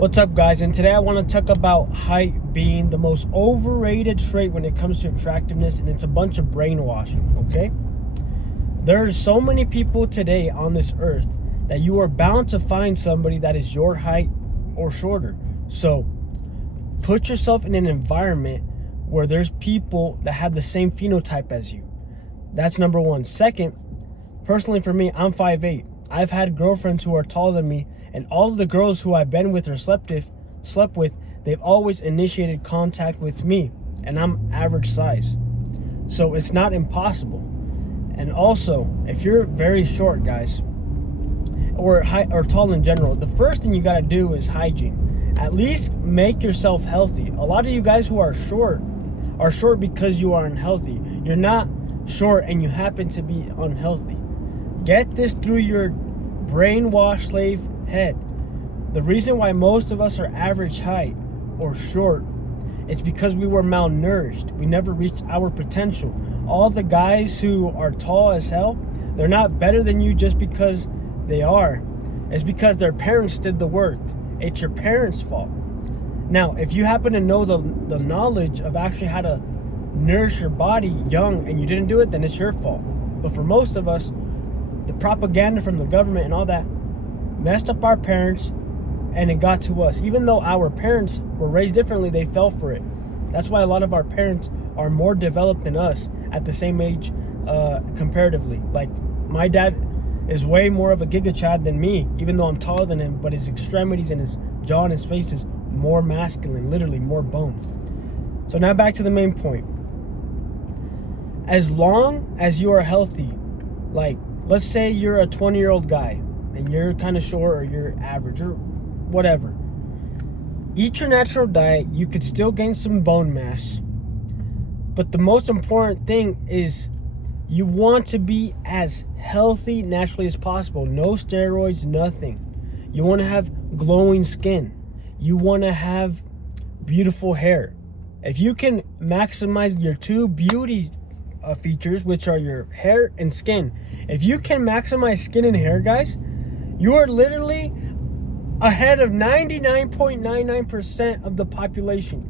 What's up, guys? And today I want to talk about height being the most overrated trait when it comes to attractiveness, and it's a bunch of brainwashing, okay? There's so many people today on this earth that you are bound to find somebody that is your height or shorter. So put yourself in an environment where there's people that have the same phenotype as you. That's number one. Second, personally for me, I'm 5'8". I've had girlfriends who are taller than me, and all of the girls who I've been with or slept with, they've always initiated contact with me, and I'm average size. So it's not impossible. And also, if you're very short, guys, or tall in general, the first thing you got to do is hygiene. At least make yourself healthy. A lot of you guys who are short because you are unhealthy. You're not short and you happen to be unhealthy. Get this through your brainwashed slave head. The reason why most of us are average height or short is because we were malnourished. We never reached our potential. All the guys who are tall as hell, they're not better than you just because they are. It's because their parents did the work. It's your parents' fault. Now, if you happen to know the knowledge of actually how to nourish your body young and you didn't do it, then it's your fault. But for most of us, the propaganda from the government and all that messed up our parents, and it got to us. Even though our parents were raised differently, they fell for it. That's why a lot of our parents are more developed than us at the same age, comparatively. Like, my dad is way more of a giga chad than me, even though I'm taller than him, but his extremities and his jaw and his face is more masculine, literally more bone. So now back to the main point. As long as you are healthy, like, let's say you're a 20-year-old guy and you're kind of short or you're average or whatever. Eat your natural diet. You could still gain some bone mass. But the most important thing is you want to be as healthy naturally as possible. No steroids, nothing. You want to have glowing skin. You want to have beautiful hair. If you can maximize your two beauty features, which are your hair and skin. If you can maximize skin and hair, guys, you are literally ahead of 99.99% of the population.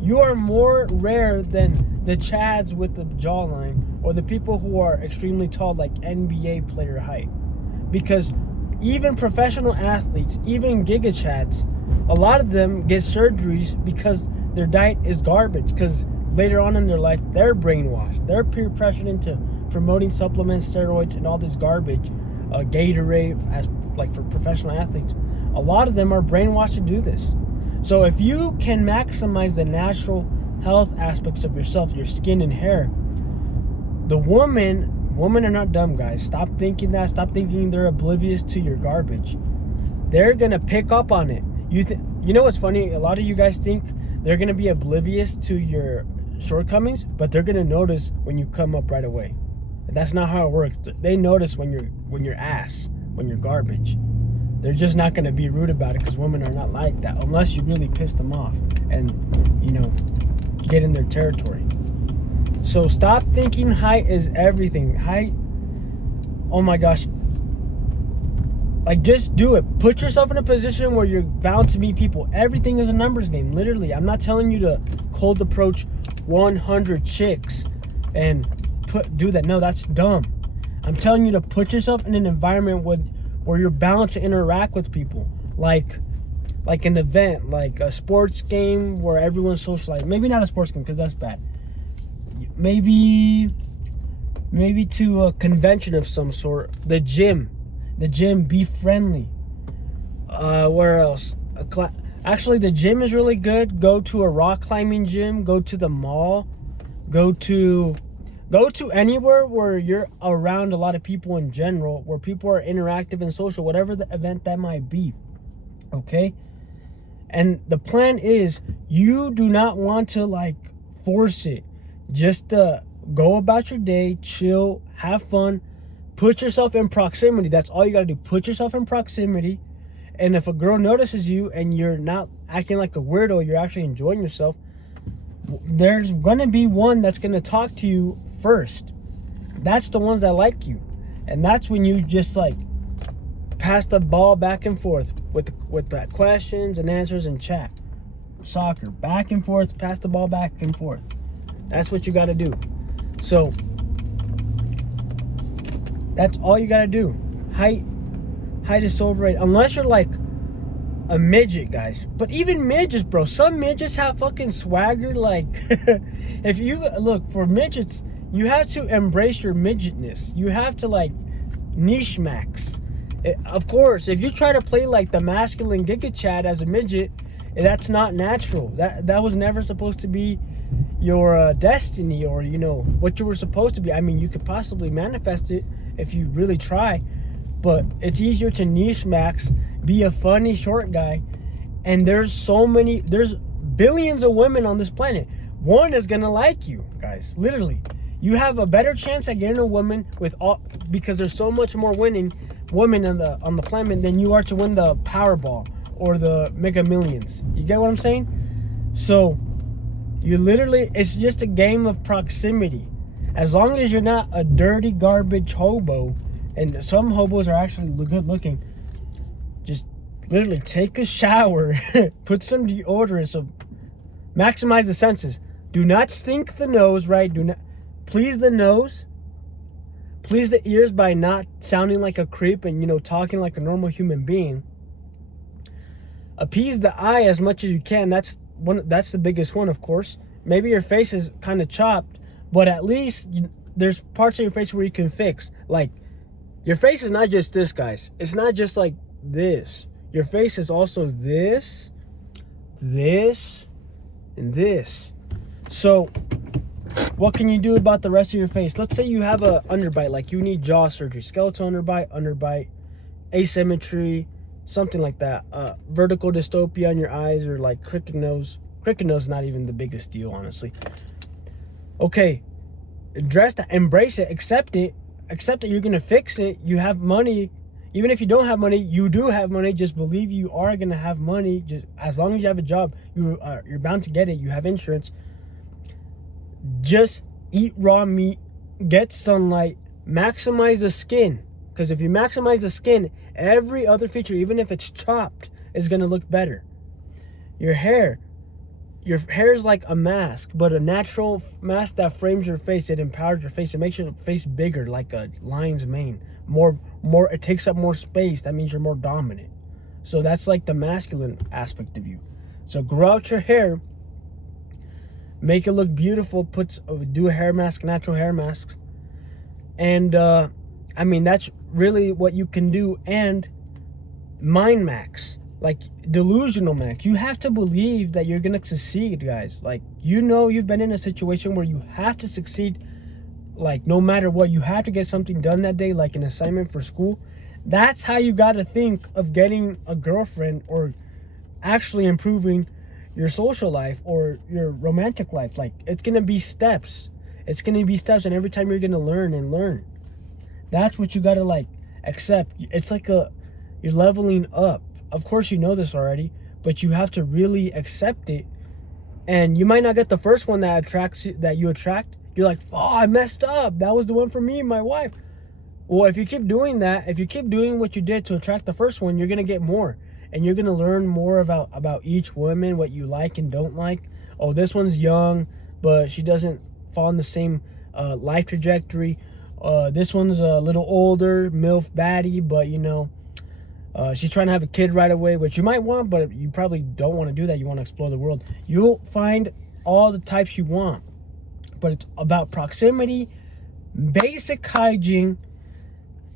You are more rare than the chads with the jawline or the people who are extremely tall, like NBA player height. Because even professional athletes, even giga chads, a lot of them get surgeries because their diet is garbage, because later on in their life, they're brainwashed. They're peer pressured into promoting supplements, steroids, and all this garbage. Gatorade, as like for professional athletes. A lot of them are brainwashed to do this. So if you can maximize the natural health aspects of yourself, your skin and hair, women are not dumb, guys. Stop thinking that. Stop thinking they're oblivious to your garbage. They're going to pick up on it. You know what's funny? A lot of you guys think they're going to be oblivious to your shortcomings, but they're going to notice when you come up right away. And that's not how it works. They notice when you're ass, when you're garbage. They're just not going to be rude about it, because women are not like that unless you really piss them off and, get in their territory. So stop thinking height is everything. Height, oh my gosh. Like, just do it. Put yourself in a position where you're bound to meet people. Everything is a numbers game, literally. I'm not telling you to cold approach 100 chicks and do that. No, that's dumb. I'm telling you to put yourself in an environment where you're bound to interact with people. Like an event, like a sports game where everyone's socialized. Maybe not a sports game, because that's bad. Maybe to a convention of some sort. The gym, be friendly. Where else? Actually, the gym is really good. Go to a rock climbing gym. Go to the mall. Go to anywhere where you're around a lot of people in general, where people are interactive and social, whatever the event that might be. Okay? And the plan is, you do not want to force it. Just go about your day, chill, have fun, put yourself in proximity. That's all you got to do. Put yourself in proximity. And if a girl notices you and you're not acting like a weirdo, you're actually enjoying yourself, there's going to be one that's going to talk to you first. That's the ones that like you. And that's when you just pass the ball back and forth. with the questions and answers and chat. Soccer, back and forth, pass the ball back and forth. That's what you got to do. So that's all you got to do. Height is so overrated. Unless you're like a midget, guys. But even midgets, bro. Some midgets have fucking swagger. Like, if you look for midgets, you have to embrace your midgetness. You have to like niche max. Of course, if you try to play like the masculine Giga Chad as a midget, that's not natural. That was never supposed to be your destiny, or what you were supposed to be. I mean, you could possibly manifest it if you really try, but it's easier to niche max, be a funny short guy. And there's billions of women on this planet. One is gonna like you, guys. Literally, you have a better chance at getting a woman because there's so much more women on the planet than you are to win the Powerball or the Mega Millions. You get what I'm saying? So it's just a game of proximity. As long as you're not a dirty garbage hobo, and some hobos are actually good looking, just literally take a shower, put some deodorant, so maximize the senses. Do not stink the nose, right? Do not please the nose. Please the ears by not sounding like a creep and talking like a normal human being. Appease the eye as much as you can. That's the biggest one, of course. Maybe your face is kind of chopped, but at least there's parts of your face where you can fix. Like, your face is not just this, guys. It's not just like this. Your face is also this, this, and this. So what can you do about the rest of your face? Let's say you have a underbite, like you need jaw surgery, skeletal underbite, asymmetry, something like that. Vertical dystopia on your eyes, or like crooked nose. Crooked nose is not even the biggest deal, honestly. Okay, address that, embrace it, accept that you're gonna fix it. You have money. Even if you don't have money, you do have money. Just believe you are gonna have money. Just as long as you have a job, you're bound to get it. You have insurance. Just eat raw meat, get sunlight, maximize the skin. Because if you maximize the skin, every other feature, even if it's chopped, is gonna look better. Your hair is like a mask, but a natural mask that frames your face. It empowers your face. It makes your face bigger, like a lion's mane. More. It takes up more space. That means you're more dominant. So that's like the masculine aspect of you. So grow out your hair, make it look beautiful. Do a hair mask, natural hair masks, and that's really what you can do. And mind max. Like delusional max. You have to believe that you're gonna succeed, guys. Like, you've been in a situation where you have to succeed. Like, no matter what, you have to get something done that day, like an assignment for school. That's how you gotta think of getting a girlfriend, or actually improving your social life or your romantic life. Like, it's gonna be steps. And every time you're gonna learn. That's what you gotta like accept. It's like you're leveling up. Of course, you know this already, but you have to really accept it. And you might not get the first one that you attract. You're like, oh, I messed up. That was the one for me and my wife. Well, if you keep doing that, if you keep doing what you did to attract the first one, you're gonna get more, and you're gonna learn more about each woman, what you like and don't like. Oh, this one's young, but she doesn't fall in the same life trajectory. This one's a little older, MILF baddie, but she's trying to have a kid right away, which you might want, but you probably don't want to do that. You want to explore the world. You'll find all the types you want, but it's about proximity, basic hygiene,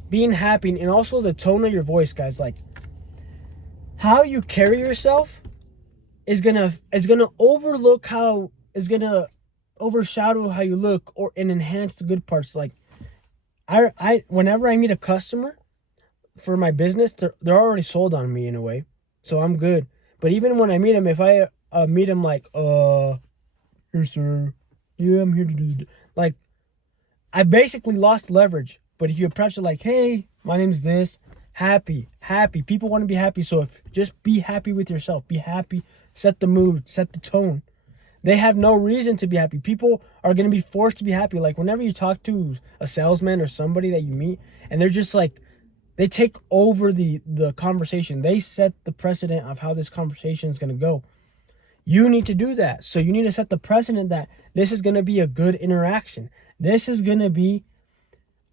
being happy, and also the tone of your voice, guys. Like, how you carry yourself is gonna overshadow how you look, and enhance the good parts. Like, whenever I meet a customer for my business, they're already sold on me in a way, so I'm good. But even when I meet them, if I meet them like, here, sir, yeah, I'm here to do, like, I basically lost leverage. But if you approach it like, hey, my name is this, happy, people want to be happy. So just be happy with yourself, be happy, set the mood, set the tone. They have no reason to be happy. People are going to be forced to be happy. Like, whenever you talk to a salesman or somebody that you meet, and they're just like They take over the conversation. They set the precedent of how this conversation is going to go. You need to do that. So you need to set the precedent that this is going to be a good interaction. This is going to be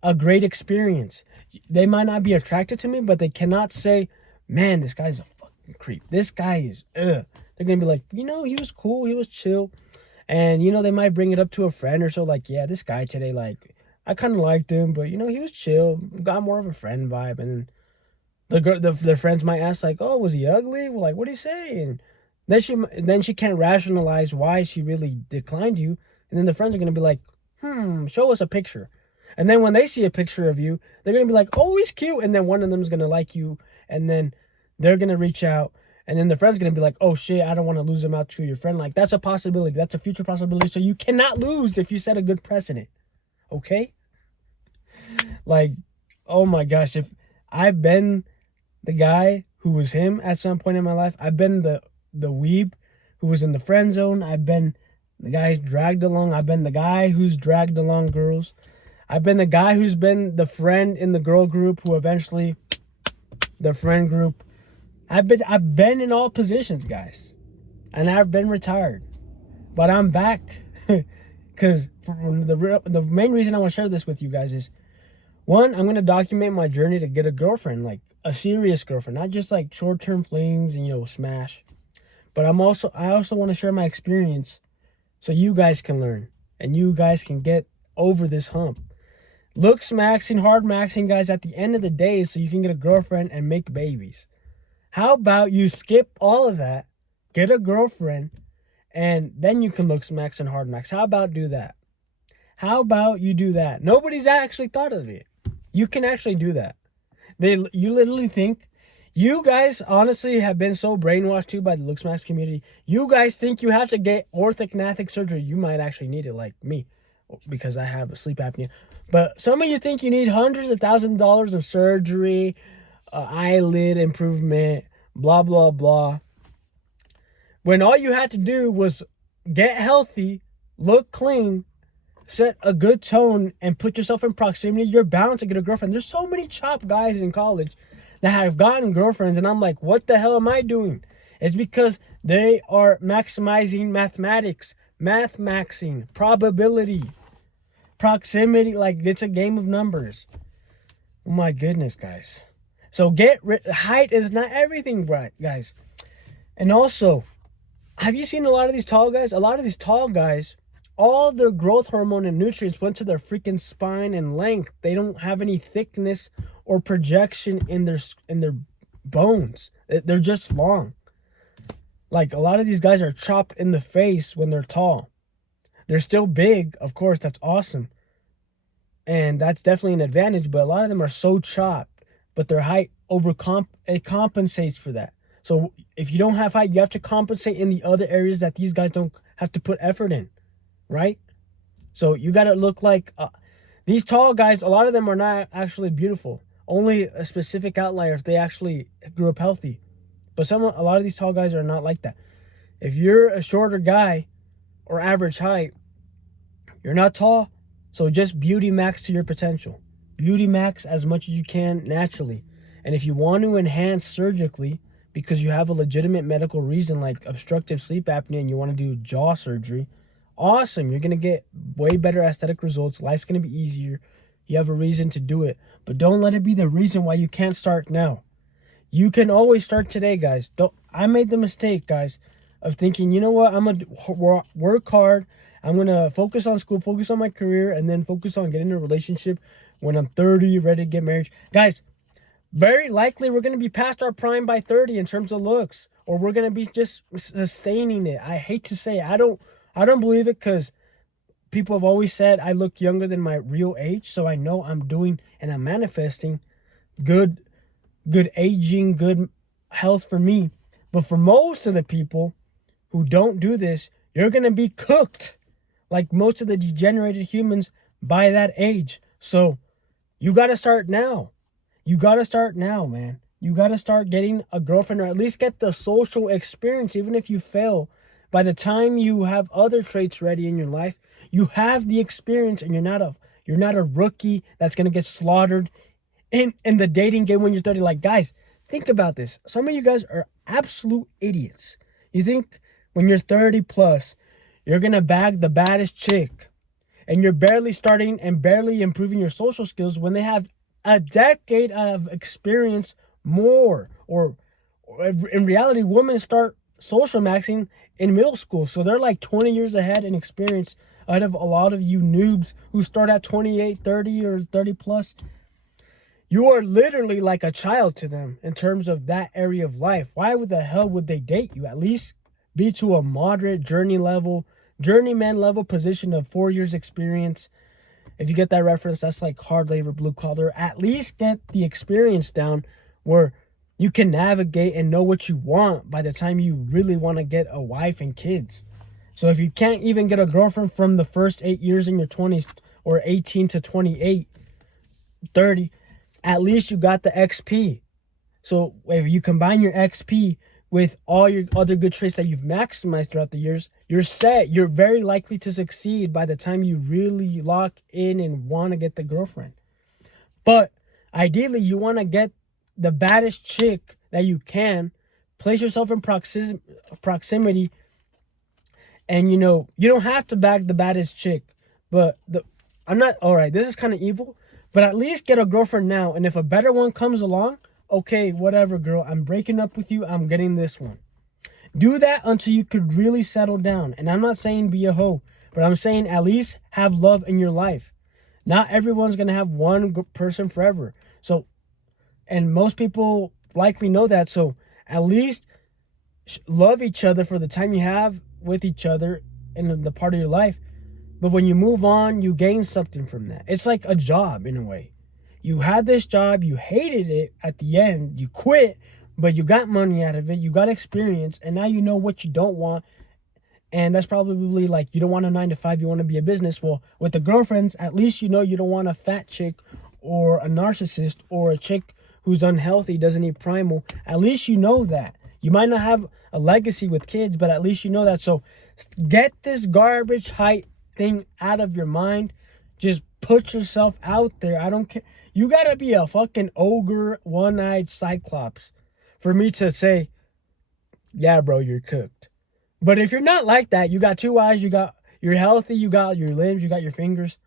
a great experience. They might not be attracted to me, but they cannot say, man, this guy's a fucking creep. This guy is, ugh. They're going to be like, you know, he was cool. He was chill. And, you know, they might bring it up to a friend or so, like, yeah, this guy today, like, I kind of liked him, but, you know, he was chill. Got more of a friend vibe. And then the friends might ask, like, oh, was he ugly? Well, like, what did he say? And then she can't rationalize why she really declined you. And then the friends are going to be like, show us a picture. And then when they see a picture of you, they're going to be like, oh, he's cute. And then one of them is going to like you. And then they're going to reach out. And then the friend's going to be like, oh, shit, I don't want to lose him out to your friend. Like, that's a possibility. That's a future possibility. So you cannot lose if you set a good precedent. Okay? Like, oh, my gosh. If I've been the guy who was him at some point in my life, I've been the weeb who was in the friend zone. I've been the guy who's dragged along. I've been the guy who's dragged along girls. I've been the guy who's been the friend in the girl group who eventually the friend group. I've been in all positions, guys. And I've been retired. But I'm back. Because the main reason I want to share this with you guys is, one, I'm going to document my journey to get a girlfriend, like a serious girlfriend, not just like short-term flings and, you know, smash. But I also want to share my experience so you guys can learn and you guys can get over this hump. Looks maxing, hard maxing, guys, at the end of the day, so you can get a girlfriend and make babies. How about you skip all of that, get a girlfriend, and then you can looks max and hard max? How about do that? How about you do that? Nobody's actually thought of it. You can actually do that. You literally think, you guys honestly have been so brainwashed too by the looks max community. You guys think you have to get orthognathic surgery. You might actually need it, like me, because I have a sleep apnea. But some of you think you need hundreds of thousands of dollars of surgery, eyelid improvement, blah, blah, blah. When all you had to do was get healthy, look clean, set a good tone, and put yourself in proximity, you're bound to get a girlfriend. There's so many chop guys in college that have gotten girlfriends, and I'm like, what the hell am I doing? It's because they are maximizing mathematics, math-maxing, probability, proximity. Like, it's a game of numbers. Oh my goodness, guys. So height is not everything, guys. And also, have you seen a lot of these tall guys? A lot of these tall guys, all their growth hormone and nutrients went to their freaking spine and length. They don't have any thickness or projection in their bones. They're just long. Like, a lot of these guys are chopped in the face when they're tall. They're still big, of course, that's awesome. And that's definitely an advantage, but a lot of them are so chopped, but their height it compensates for that. So if you don't have height, you have to compensate in the other areas that these guys don't have to put effort in, right? So you got to look like these tall guys. A lot of them are not actually beautiful. Only a specific outlier if they actually grew up healthy. But a lot of these tall guys are not like that. If you're a shorter guy or average height, you're not tall. So just beauty max to your potential. Beauty max as much as you can naturally. And if you want to enhance surgically because you have a legitimate medical reason like obstructive sleep apnea and you want to do jaw surgery, awesome. You're going to get way better aesthetic results. Life's going to be easier. You have a reason to do it. But don't let it be the reason why you can't start now. You can always start today, guys. I made the mistake, guys, of thinking, you know what? I'm going to work hard. I'm going to focus on school, focus on my career, and then focus on getting in a relationship when I'm 30, ready to get married. Guys, very likely we're going to be past our prime by 30 in terms of looks, or we're going to be just sustaining it. I hate to say it. I don't believe it because people have always said I look younger than my real age, so I know I'm doing and I'm manifesting good aging, good health for me. But for most of the people who don't do this, you're going to be cooked like most of the degenerated humans by that age. So you got to start now. You got to start now, man. You got to start getting a girlfriend, or at least get the social experience. Even if you fail, by the time you have other traits ready in your life, you have the experience, and you're not a rookie that's going to get slaughtered in the dating game when you're 30. Like, guys, think about this. Some of you guys are absolute idiots. You think when you're 30 plus, you're gonna bag the baddest chick, and you're barely starting and barely improving your social skills when they have a decade of experience more. Or in reality, women start social maxing in middle school, so they're like 20 years ahead in experience out of a lot of you noobs who start at 28, 30, or 30 plus. You are literally like a child to them in terms of that area of life. Why would the hell would they date you? At least be to a moderate journeyman level position of 4 years experience. If you get that reference, that's like hard labor, blue collar. At least get the experience down where you can navigate and know what you want by the time you really want to get a wife and kids. So if you can't even get a girlfriend from the first 8 years in your 20s, or 18 to 28, 30, at least you got the XP. So if you combine your XP with all your other good traits that you've maximized throughout the years, you're set. You're very likely to succeed by the time you really lock in and want to get the girlfriend. But ideally, you want to get the baddest chick that you can, place yourself in proximity, and you don't have to bag the baddest chick. But I'm not, all right, this is kind of evil, but at least get a girlfriend now. And if a better one comes along, okay, whatever, girl, I'm breaking up with you, I'm getting this one. Do that until you could really settle down. And I'm not saying be a hoe, but I'm saying at least have love in your life. Not everyone's going to have one person forever. So, and most people likely know that. So at least love each other for the time you have with each other in the part of your life. But when you move on, you gain something from that. It's like a job in a way. You had this job, you hated it at the end, you quit, but you got money out of it, you got experience, and now you know what you don't want. And that's probably like, you don't want a 9 to 5, you want to be a business. Well, with the girlfriends, at least you know you don't want a fat chick or a narcissist or a chick who's unhealthy, doesn't eat primal. At least you know that. You might not have a legacy with kids, but at least you know that. So get this garbage height thing out of your mind. Just put yourself out there. I don't care. You gotta be a fucking ogre, one-eyed cyclops for me to say, yeah, bro, you're cooked. But if you're not like that, you got 2 eyes, you're healthy, you got your limbs, you got your fingers.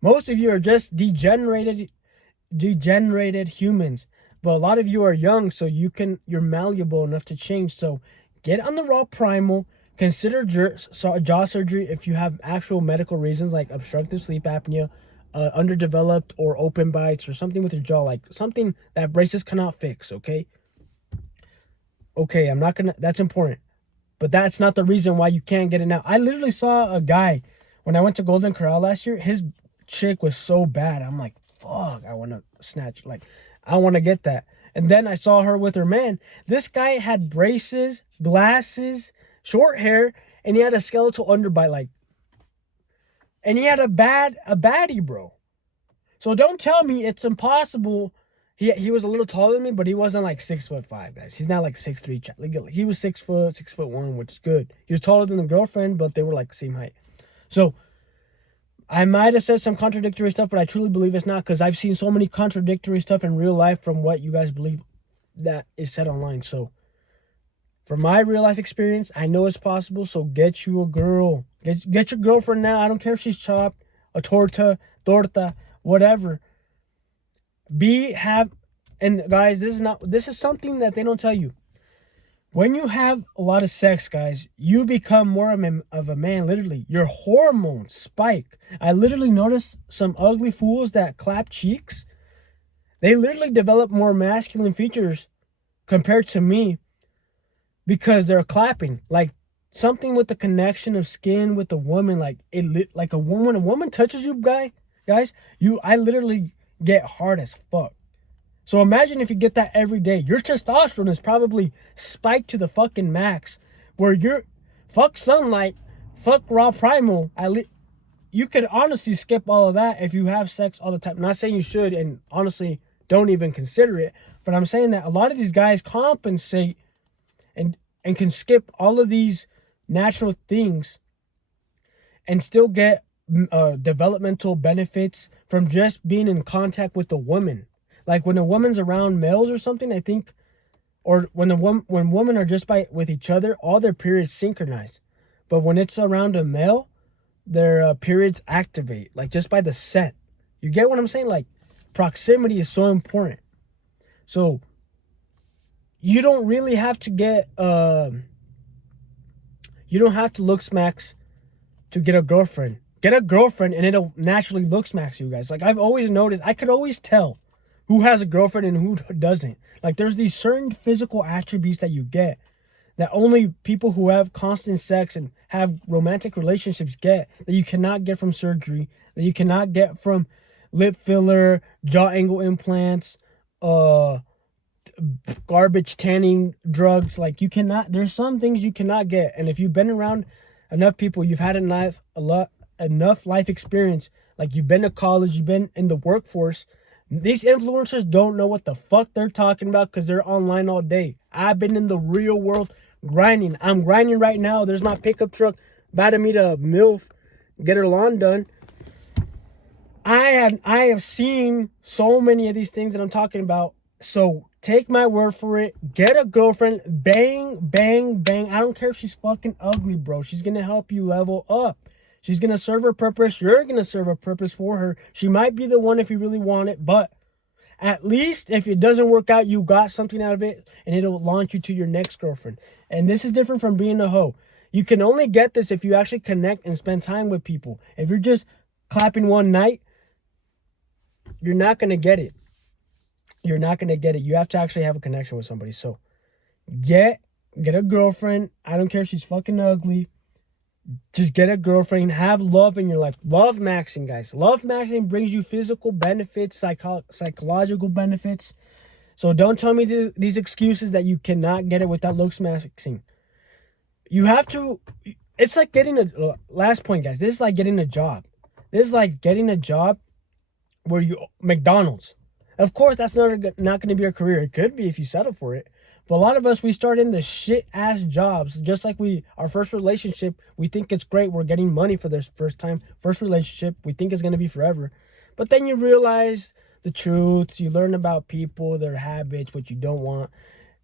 Most of you are just degenerated humans. But a lot of you are young, so you're malleable enough to change. So get on the raw primal. Consider jaw surgery if you have actual medical reasons like obstructive sleep apnea, underdeveloped or open bites, or something with your jaw, like something that braces cannot fix, okay? Okay, that's important. But that's not the reason why you can't get it now. I literally saw a guy, when I went to Golden Corral last year, his chick was so bad. I'm like, fuck, I want to snatch, like, I want to get that. And then I saw her with her man. This guy had braces, glasses, short hair, and he had a skeletal underbite, like, and he had a baddie, bro. So don't tell me it's impossible. He was a little taller than me, but he wasn't like 6'5", guys. He's not like 6'3". Like, he was 6'1", which is good. He was taller than the girlfriend, but they were like the same height. So I might have said some contradictory stuff, but I truly believe it's not, because I've seen so many contradictory stuff in real life from what you guys believe that is said online. So from my real life experience, I know it's possible. So get you a girl. Get your girlfriend now. I don't care if she's chopped, a torta, whatever. And guys, this is something that they don't tell you. When you have a lot of sex, guys, you become more of a man, literally. Your hormones spike. I literally noticed some ugly fools that clap cheeks. They literally develop more masculine features compared to me because they're clapping. Like, something with the connection of skin with the woman, like a woman. When a woman touches you, guys, I literally get hard as fuck. So imagine if you get that every day. Your testosterone is probably spiked to the fucking max, where you're fuck sunlight, fuck raw primal. You could honestly skip all of that if you have sex all the time. I'm not saying you should, and honestly, don't even consider it. But I'm saying that a lot of these guys compensate and can skip all of these natural things and still get developmental benefits from just being in contact with the woman. Like when a woman's around males or something, I think, or when women are just with each other, all their periods synchronize. But when it's around a male, their periods activate, like just by the scent. You get what I'm saying? Like proximity is so important. So you don't really have to get you don't have to LoveMaxx to get a girlfriend. Get a girlfriend and it'll naturally LoveMaxx you guys. Like I've always noticed, I could always tell who has a girlfriend and who doesn't. Like there's these certain physical attributes that you get that only people who have constant sex and have romantic relationships get, that you cannot get from surgery, that you cannot get from lip filler, jaw angle implants, garbage tanning drugs. Like you cannot, there's some things you cannot get. And if you've been around enough people, you've had enough life experience, like you've been to college, you've been in the workforce, these influencers don't know what the fuck they're talking about because they're online all day. I've been in the real world grinding. I'm grinding right now. There's my pickup truck about to meet a MILF, get her lawn done. I have seen so many of these things that I'm talking about. So take my word for it. Get a girlfriend. Bang, bang, bang. I don't care if she's fucking ugly, bro. She's going to help you level up. She's going to serve her purpose. You're going to serve a purpose for her. She might be the one if you really want it, but at least if it doesn't work out, you got something out of it and it'll launch you to your next girlfriend. And this is different from being a hoe. You can only get this if you actually connect and spend time with people. If you're just clapping one night, you're not going to get it. You're not going to get it. You have to actually have a connection with somebody. So get a girlfriend. I don't care if she's fucking ugly. Just get a girlfriend. Have love in your life. LoveMaxxing, guys. LoveMaxxing brings you physical benefits, psychological benefits. So don't tell me these excuses that you cannot get it without LoveMaxxing. You have to. It's like getting a last point, guys. This is like getting a job. This is like getting a job where McDonald's. Of course, that's not going to be our career. It could be if you settle for it. But a lot of us, we start in the shit-ass jobs. Just like our first relationship, we think it's great. We're getting money for this first relationship. We think it's going to be forever. But then you realize the truths. You learn about people, their habits, what you don't want.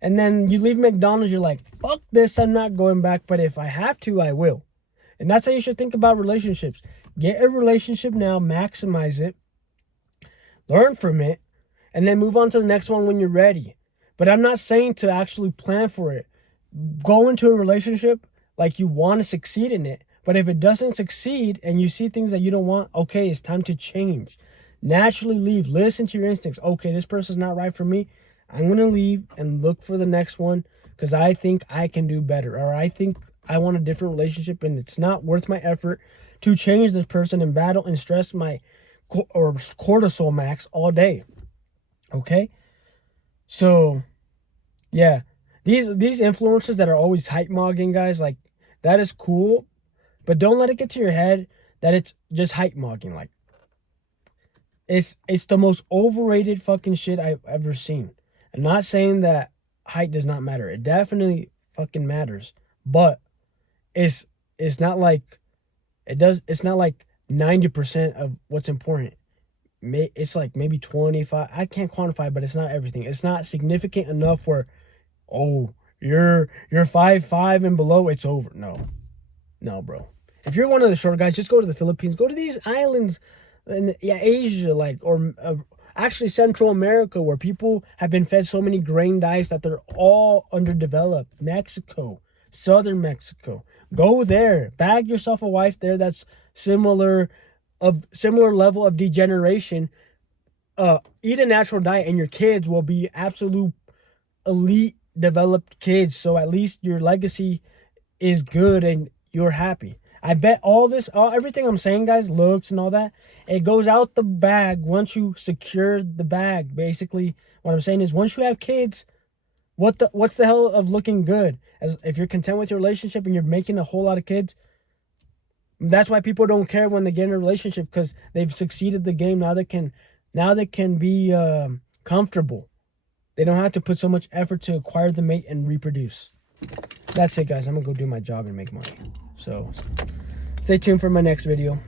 And then you leave McDonald's, you're like, fuck this, I'm not going back. But if I have to, I will. And that's how you should think about relationships. Get a relationship now, maximize it, learn from it, and then move on to the next one when you're ready. But I'm not saying to actually plan for it. Go into a relationship like you want to succeed in it. But if it doesn't succeed and you see things that you don't want, okay, it's time to change. Naturally leave. Listen to your instincts. Okay, this person's not right for me. I'm going to leave and look for the next one because I think I can do better. Or I think I want a different relationship and it's not worth my effort to change this person and battle and stress my cortisol max all day. Okay? So, yeah, these influencers that are always hype mogging, guys, like, that is cool, but don't let it get to your head that it's just hype mogging. Like, it's the most overrated fucking shit I've ever seen. I'm not saying that height does not matter. It definitely fucking matters, but it's not like it's not like 90% of what's important. It's like maybe 25. I can't quantify, but it's not everything. It's not significant enough where, oh, you're 5'5" and below, it's over. No, bro. If you're one of the short guys, just go to the Philippines. Go to these islands in Asia, like, or actually Central America, where people have been fed so many grain diets that they're all underdeveloped. Mexico, southern Mexico. Go there. Bag yourself a wife there that's similar level of degeneration. Eat a natural diet and your kids will be absolute elite developed kids, so at least your legacy is good and you're happy. I bet everything I'm saying, guys, looks and all that, it goes out the bag once you secure the bag. Basically what I'm saying is, once you have kids, what's the hell of looking good? As if you're content with your relationship and you're making a whole lot of kids, that's why people don't care when they get in a relationship, because they've succeeded the game. Now they can be comfortable. They don't have to put so much effort to acquire the mate and reproduce. That's it, guys. I'm gonna go do my job and make money. So stay tuned for my next video.